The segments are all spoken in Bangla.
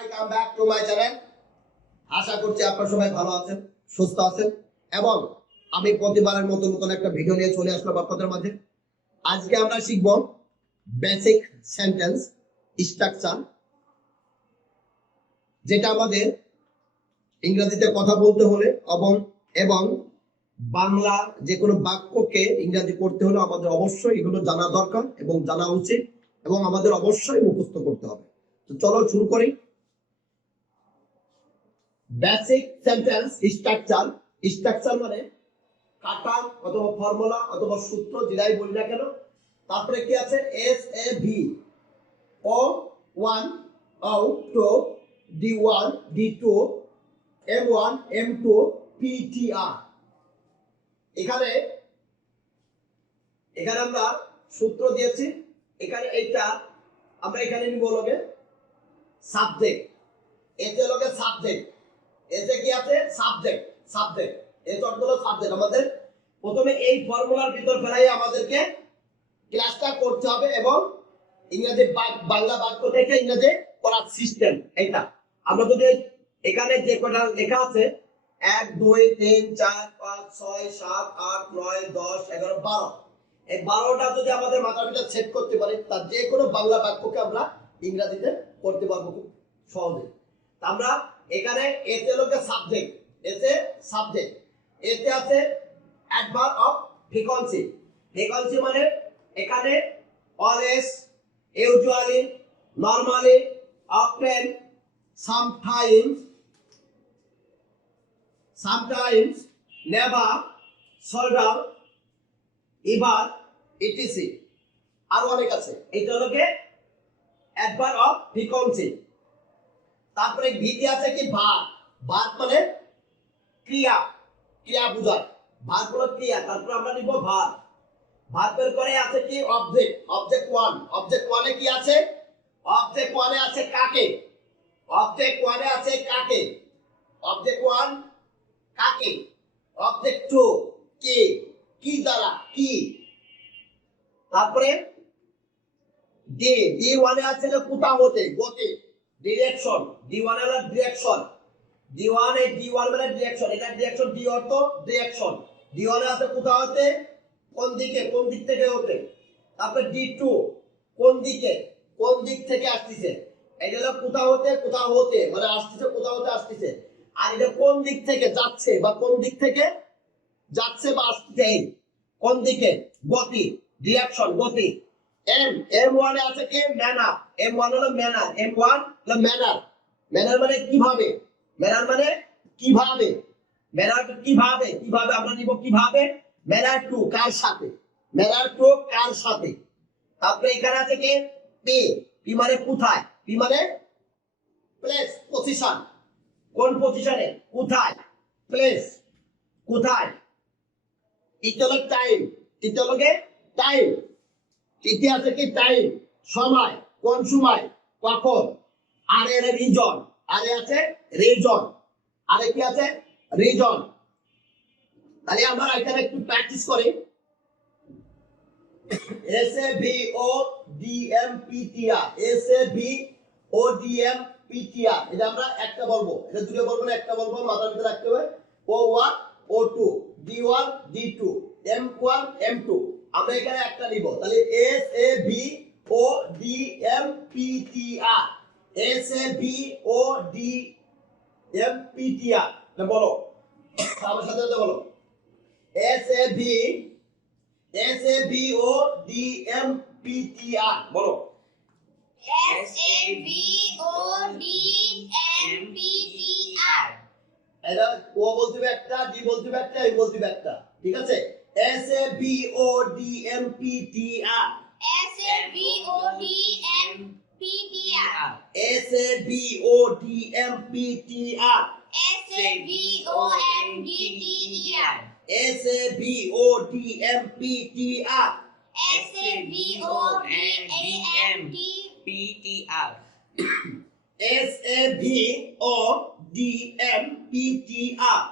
High come back to my channel. আশা করছি আপনারা সবাই ভালো আছেন, সুস্থ আছেন এবং আমি প্রতিবারের মতো নতুন একটা ভিডিও নিয়ে চলে আসলাম আপনাদের মাঝে। আজকে আমরা শিখব বেসিক সেন্টেন্স স্ট্রাকচার, যেটা আমাদের ইংরেজিতে কথা বলতে হলে এবং বাংলা যে কোনো বাক্যকে ইংরেজি করতে হলে আমাদের অবশ্যই এগুলো জানা দরকার এবং জানা উচিত এবং আমাদের অবশ্যই মুখস্থ করতে হবে। তো চলো শুরু করি। Basic sentence structure. স্ট্রাকচার মানে প্যাটার্ন অথবা ফর্মুলা অথবা সূত্র, যেটাই বলি না কেন। তারপরে কি আছে? S A V O one O two D one D two M one M two P T R. এখানে আমরা সূত্র দিয়েছি। এখানে এইটা আমরা এখানে নিব লগে সাবজেক্ট। এতে লগে সাবজেক্ট, এতে কি আছে? সাবজেক্ট। এই অর্থ হলো সাবজেক্ট। আমাদের প্রথমে এই ফর্মুলার ভিতর ফেলাই আমাদেরকে ক্লাসটা করতে হবে এবং ইংরেজি বাংলা বাক্য থেকে ইংরেজি পড়ার সিস্টেম এইটা। আমরা যদি এখানে যে কটা লেখা আছে 1 2 3 4 5 6 7 8 9 10 11 12, এই 12টা যদি আমাদের মাথার ভিতর সেট করতে পারি, তার যে কোনো বাংলা বাক্যকে আমরা ইংরেজিতে করতে পারবো খুব সহজে। আমরা এখানে এতে লোকে সাবজেক্ট, এতে আছে অ্যাডভার্ব অফ ফ্রিকোয়েন্সি। ফ্রিকোয়েন্সি মানে এখানে always, usually, normally, often, sometimes, never, seldom, এবার, ইটিসি আর অনেক আছে। এটা হলো কি অ্যাডভার্ব অফ ফ্রিকোয়েন্সি। তারপরে ভিটি আছে কি ভার্ব। ভার্ব মানে ক্রিয়া বোঝায়। ভার্ব হলো ক্রিয়া। তারপর আমরা নিব ভার্ব। ভার্বের পরে আছে কি অবজেক্ট। অবজেক্ট 1 এ কি আছে? অবজেক্ট 1 এ আছে কাকে। অবজেক্ট 1 কাকে। অবজেক্ট 2 কি দ্বারা, কি। তারপরে ডি 1 এ আছে কোথা হতে, গতি, ডিরেকশন। ডি 1 হলো ডিরেকশন। ডি 1 মানে ডিরেকশন। এটা ডিরেকশন, ডি অর্থ ডিরেকশন। ডি 1 এ আছে কোথা হতে, কোন দিক থেকে হতে। তারপরে ডি 2 কোন দিক থেকে আসছে। এটা হলো কোথা হতে মানে আসছে, কোথা হতে আসছে। আর এটা কোন দিক থেকে যাচ্ছে বা কোন দিক থেকে যাচ্ছে বা আসছে, কোন দিকে, গতি, ডিরেকশন, গতি। এম 1 এ আছে কি ম্যানার। এম 1 হলো ম্যানার। এম 1 হলো ম্যানার। ম্যানার মানে কিভাবে। আমরা নিব কিভাবে। ম্যানার টু কার সাথে। তারপরে এখানে আছে কি পি মানে কোথায়। পি মানে প্লেস, পজিশন। কোন পজিশনে, কোথায়, প্লেস, কোথায়। এটা হলো টাইম। এটি আছে কি টাইম, সময়, কোন সময়, কখন। আর এর রিজন, আছে রিজন। কি আছে? রিজন। তাহলে আমরা এখানে একটু প্র্যাকটিস করি। S A V O D M P T R. এটা আমরা একটা বলবো, এটা দুটো বলবো না, একটা বলবো। মাথার ভিতরে রাখতে হবে O1 O2 D1 D2 M1 M2। আমরা এখানে একটা নিব। তাহলে S A V O D M P T R. বলো আমার সাথে বলো। S A V O D M P T R. বলো SAVODMPTR। এটা ও বলতে হবে একটা, ডি বলতে হবে একটা, এম বলতে হবে একটা। ঠিক আছে? SAVODMPTR। SAVODMPTR। SAVODMPTR। SAVOMDTER। SAVODMPTR। SAVOMDMPTR। SAVODMPTR।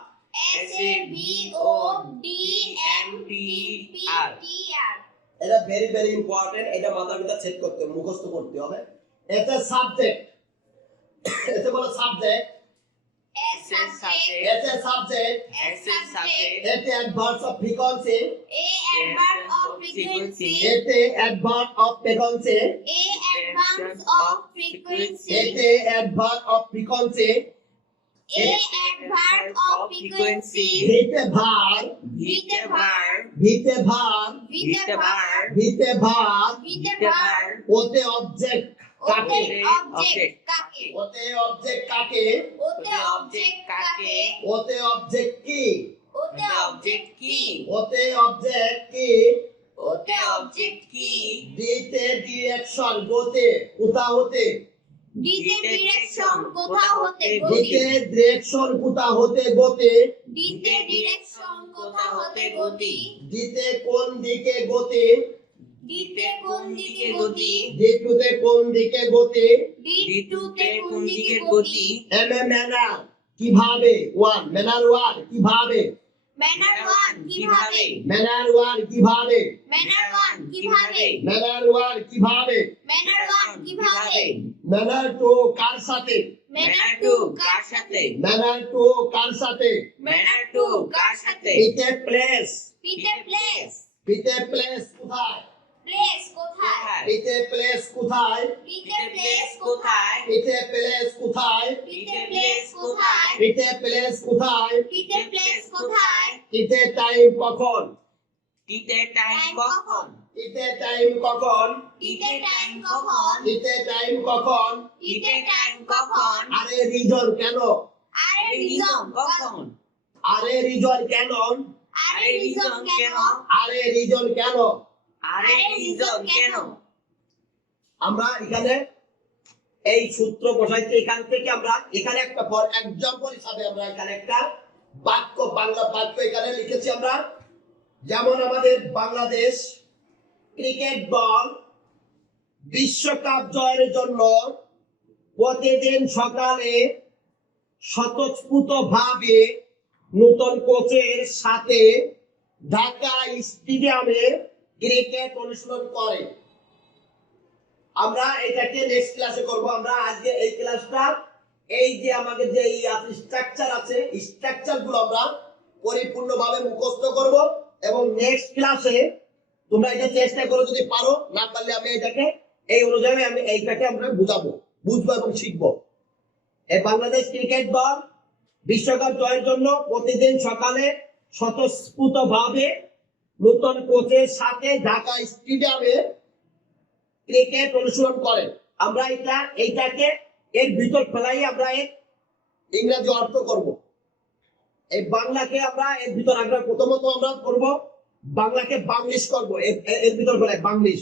SAVODMPTR। এটা ভেরি ভেরি ইম্পর্টেন্ট। এটা মাথার ভিতর সেট করতে, মুখস্থ করতে হবে। এটা সাবজেক্ট। এসে বলো সাবজেক্ট, A subject. এসে সাবজেক্ট, A subject. এতে adverb of frequency, A adverb of frequency. এতে adverb of frequency, A adverbs of frequency. এতে adverb of frequency, A adverb of frequency. ভিতে ভার, With the verb. ভিতে ভার, With the verb. ভিতে ভার, With the verb. ওতে অবজেক্ট কাকে, ওতে object কাকে? ওতে অবজেক্ট কাকে, ওতে object কাকে? ওতে অবজেক্ট কি, ওতে object কি? ওতে অবজেক্ট কি, ওতে object কি? দিতে ডিরেকশন গোতে কোথা হতে, দিতে direction কোথা হতে গতি? দিতে ডিরেকশন কোথা হতে গতে, দিতে direction কোথা হতে গতি? দিতে কোন দিকে গতি, দিতে কোন দিকে গতি? দিতুতে কোন দিকে গতি, দিতুতে কোন দিকে গতি? এম এ ম্যানার কিভাবে, ওয়ান ম্যানার ওয়ান কিভাবে, Manner 1 কিভাবে? ম্যানার ওয়ান কিভাবে, Manner 1 কিভাবে? ম্যানার ওয়ান কিভাবে, Manner 1 কিভাবে? ম্যানার টু কার সাথে, Manner 2 কার সাথে? ম্যানার টু কার সাথে, Manner 2 কার সাথে? পিতে প্লেস, পিতে প্লেস। পিতে প্লেস কোথায়, প্লেস কোথায়? পিতে প্লেস কোথায়, পিতে প্লেস কোথায়? পিতে প্লেস কোথায়, পিতে প্লেস কোথায়? পিতে প্লেস কোথায়, পিতে প্লেস কোথায়? পিতে টাইম কখন, টিতে টাইম টাইম কখন? কখন? পিতে টাইম কখন, পিতে টাইম কখন? পিতে টাইম কখন, পিতে টাইম কখন? আরে রিজন কেন, আরে রিজন কখন? আরে রিজন কেন, আরে রিজন কেন? আরে রিজন কেন, আরে রিজন কেন? আমরা এখানে এই সূত্র বসাইতে, এখান থেকে আমরা এখানে একটা ফর এক্সাম্পল হিসাবে আমরা এখানে একটা বাক্য, বাংলা বাক্য এখানে লিখেছি আমরা। যেমন আমাদের বাংলাদেশ ক্রিকেট দল বিশ্বকাপ জয়ের জন্য প্রতিদিন সকালে স্বতঃস্ফূর্তভাবে নতুন কোচের সাথে ঢাকা স্টেডিয়ামে ক্রিকেট অনুশীলন করে। আমরা এটাকে নেক্সট ক্লাসে করব। আমরা আজকে এই ক্লাসটা, এই যে আমাদের যে স্ট্রাকচার আছে, স্ট্রাকচার গুলো আমরা পরিপূর্ণভাবে মুখস্থ করব এবং নেক্সট ক্লাসে তোমরা এটা চেষ্টা করো, যদি পারো, না পারলে আমি এটাকে এই অনুযায়ী আমি এইটাকে আমরা বুঝবো এবং শিখবো। এই বাংলাদেশ ক্রিকেট দল বিশ্বকাপ জয়ের জন্য প্রতিদিন সকালে স্বতঃস্ফূর্তভাবে নতুন কোচের সাথে ঢাকা স্টেডিয়ামে ক্রিকেট অনুশীলন করে। আমরা এইটাকে এর ভিতর ফেলাই আমরা এর ইংরেজি অর্থ করব। এই বাংলাকে আমরা এর ভিতর আমরা প্রথমত আমরা করব বাংলাকে বাংলিশ করব, এর ভিতর ফেলাই বাংলিশ।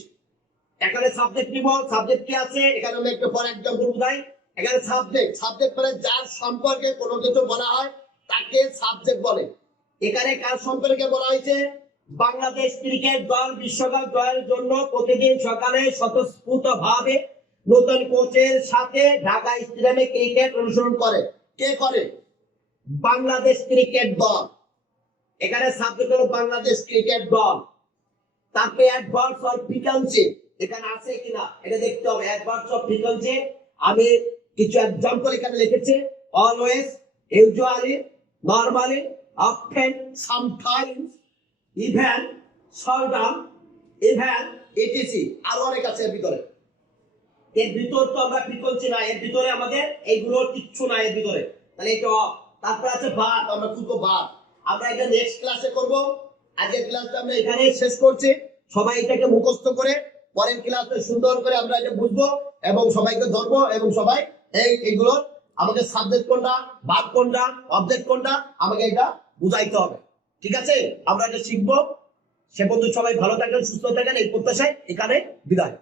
এখানে সাবজেক্ট নিব, সাবজেক্ট কি আছে এখানে আমরা একটু ফর এক্সাম্পল বুঝাই। এখানে সাবজেক্ট মানে যার সম্পর্কে কোনো কিছু বলা হয় তাকে সাবজেক্ট বলে। এখানে কার সম্পর্কে বলা হয়েছে? বাংলাদেশ ক্রিকেট দল বিশ্বকাপ জয়ের জন্য প্রতিদিন সকালে স্বতঃস্ফূর্তভাবে নতুন কোচের সাথে ঢাকা স্টেডিয়ামে ক্রিকেট অনুশীলন করে। কে করে? বাংলাদেশ ক্রিকেট দল। এখানে সাবজেক্ট হলো বাংলাদেশ ক্রিকেট দল। তারপরে অ্যাডভার্বস অফ ফ্রিকোয়েন্সি এখানে আছে কিনা এটা দেখতে হবে। অ্যাডভার্বস অফ ফ্রিকোয়েন্সি আমি কিছু এক্সাম্পল এখানে লিখেছি। Always, usually, normally, often, sometimes, even, seldom, even, etc. আরো অনেক আছে এর ভিতরে। এর ভিতর তো আমরা ফ্রিকোয়েন্সি না, এর ভিতরে আমাদের এইগুলো কিচ্ছু না এর ভিতরে। তাহলে এটা তারপর আছে ভার্ব, আমরা খুঁজবো ভার্ব। আমরা এটা নেক্সট ক্লাসে করব। আজকের ক্লাসটা আমরা এখানে শেষ করছি। সবাই এটাকে মুখস্থ করে পরের ক্লাসে সুন্দর করে আমরা এটা বুঝবো এবং সবাইকে ধরবো এবং সবাই এইগুলো আমাকে সাবজেক্ট কোনটা, ভার্ব কোনটা, অবজেক্ট কোনটা আমাকে এটা বুঝাইতে হবে। ঠিক আছে? আমরা এটা শিখবো। সে পর্যন্ত সবাই ভালো থাকেন, সুস্থ থাকেন, এই প্রত্যাশায় এখানে বিদায়।